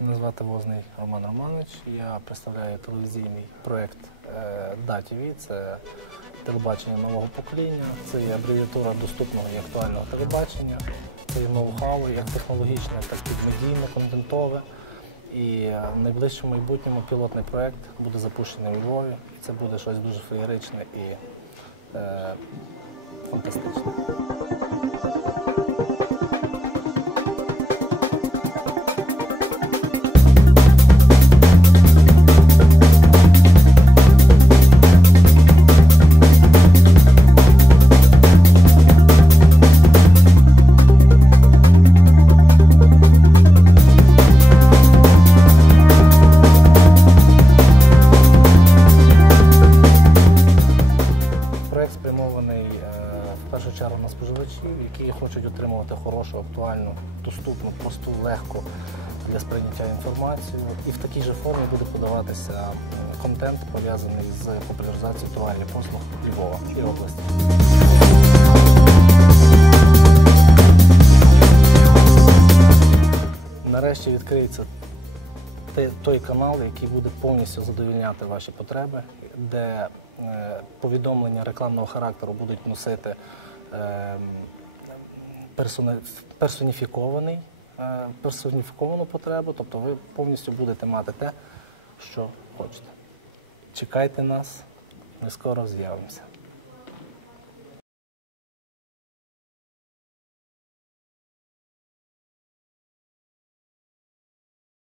Мене звати Возний Роман Романович. Я представляю телевізійний проєкт «Да ТВ». Це телебачення нового покоління. Це є абревіатура доступного і актуального телебачення. Це є ноу-хау, як технологічне, так і медійне, контентове. І е, в найближчому майбутньому пілотний проєкт буде запущений у Львові. Це буде щось дуже феєричне і е, фантастичне. Спрямований е, в першу чергу на споживачів, які хочуть отримувати хорошу, актуальну, доступну, просту, легку для сприйняття інформацію. І в такій же формі буде подаватися контент, пов'язаний з популяризацією товарів послуг Львова і області. Нарешті відкриється те- той канал, який буде повністю задовільняти ваші потреби, де е, повідомлення рекламного характеру будуть носити е, персоніфікований, е, персоніфіковану потребу, тобто ви повністю будете мати те, що хочете. Чекайте нас, ми скоро з'явимося.